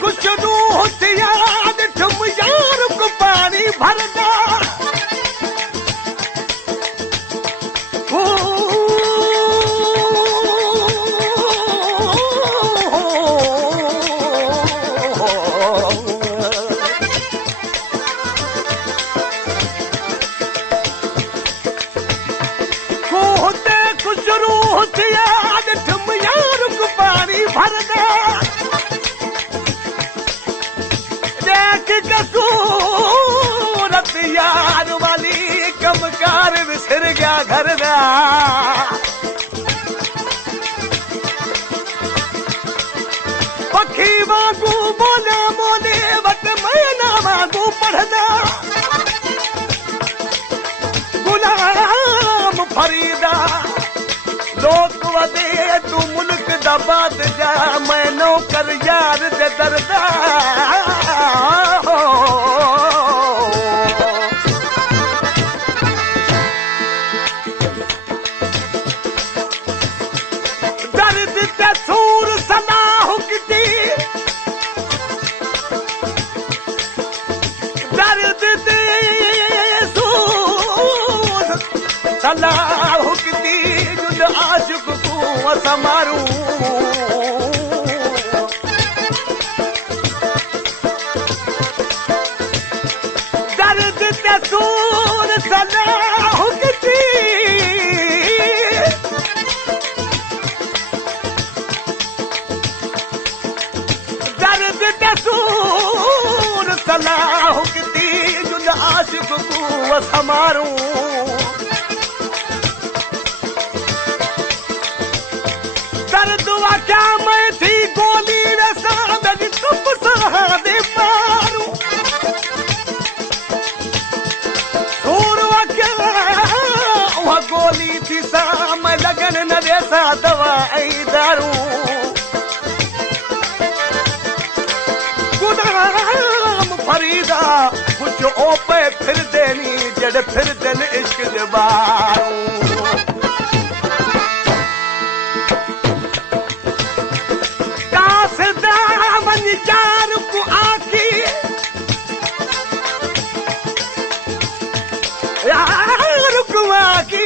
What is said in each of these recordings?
कुछ रूह याद तुम यार को पानी भरना कुछ रूह याद तुम यार को पानी भरना सूरत यार वाली कमकार विसर गया घर दा पखी वांगू बोला मोने वट मैना वांगू पढ़दा गुलाम फरीदा लोक वदे तू मुल्क दा बादशा मैं नौकर यार दे दरदा दर्द ते सूर सलाह की दर्द ते सूर सलाह की जुद आशिक को समारू सूर सलाह की दर्द सूर सलाह की जुद आशिक को समारू दर्द क्या मैं थी गोली रसा मेरी तुम सहा दे मारू गोली थी साम लगन न रेसा दवा ऐं दारू गुलाम फरीदा कुछ ओपे फिर देनी जड़ फिर दिन इश्क दबारू कास दामन चार को आखी यार को आखी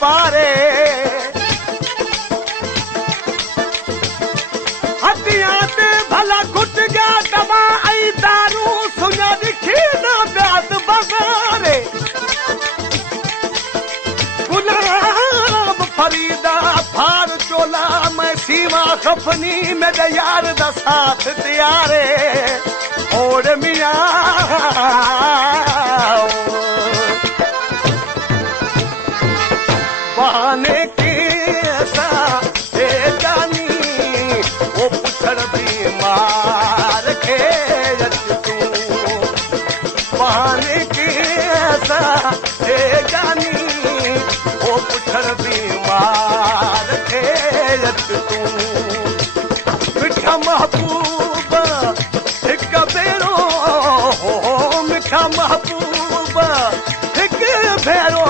पारे हथिया ते भला घुट गया दवा आई दारू सुना दिखी ना प्यास बगारे गुलाम फरीदा फार चोला मैं सीमा खफनी में यार दा साथ त्यारे और मियां बहाने के ऐसा ए जानी वो पुछड़ बीमार खेत तू बहाने के ऐसा ए जानी वो पुछड़ बीमार खेत तू मिठा महबूबा एक भेरो हो मिठा महबूबा एक भेरो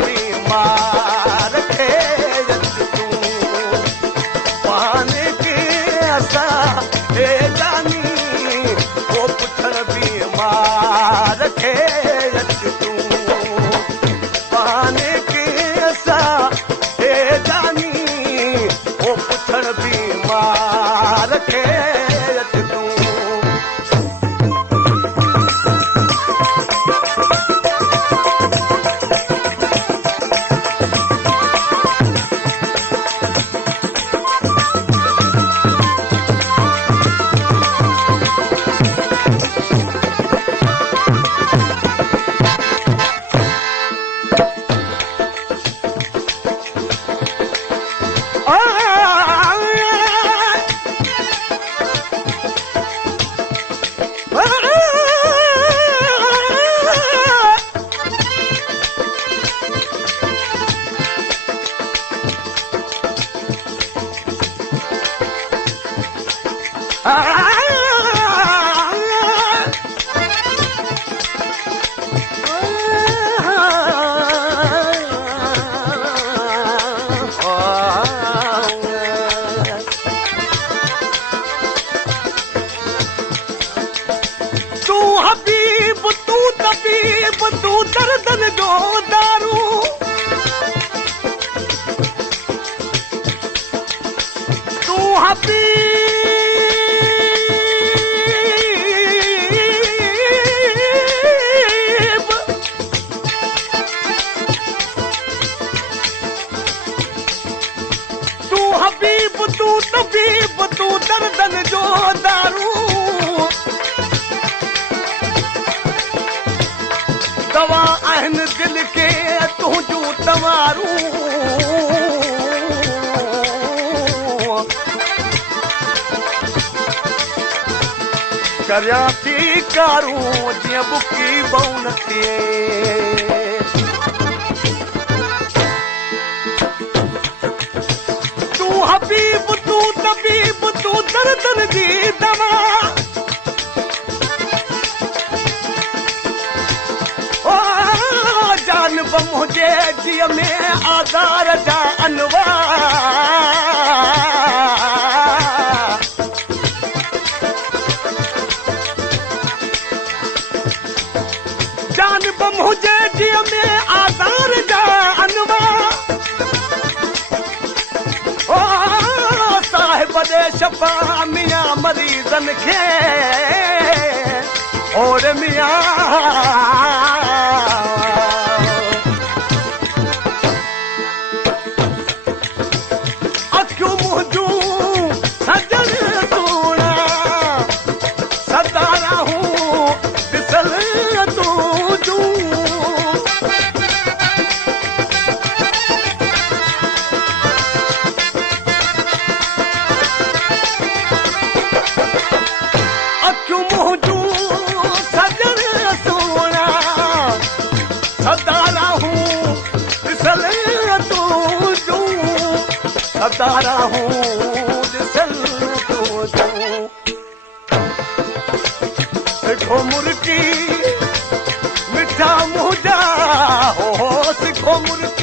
बीमार खेत तू पाने के ऐसा ए जानी वो पुछड़ बीमार तूं दर्दन जो दारू तूं हबीब तूं हबीब तूं तबीब तूं दर्दन जो दारू दवा आहिनि दिल खे तुंहिंजूं तवारूं करियां थी कारूं जीअं बुकी बहू न थिए तूं हबीब तूं तबीब तूं दर्दन जी दवा जानब मुंहिंजे जीअ में आज़ार जा अनवा जानब मुंहिंजे जीअ में आज़ार जा अनवा ओ साहिब दे शफ़ा मियां मरीज़न खे और मियां सजन सोना सदा रहूं दिसल तुझूं अखियूं मुंहिंजूं सजन सोना सदा रहूं दिसल तुझूं सदा रहूं सिखो मुर्गी मिठा मुंहिंजा हो सिखो मुर्गी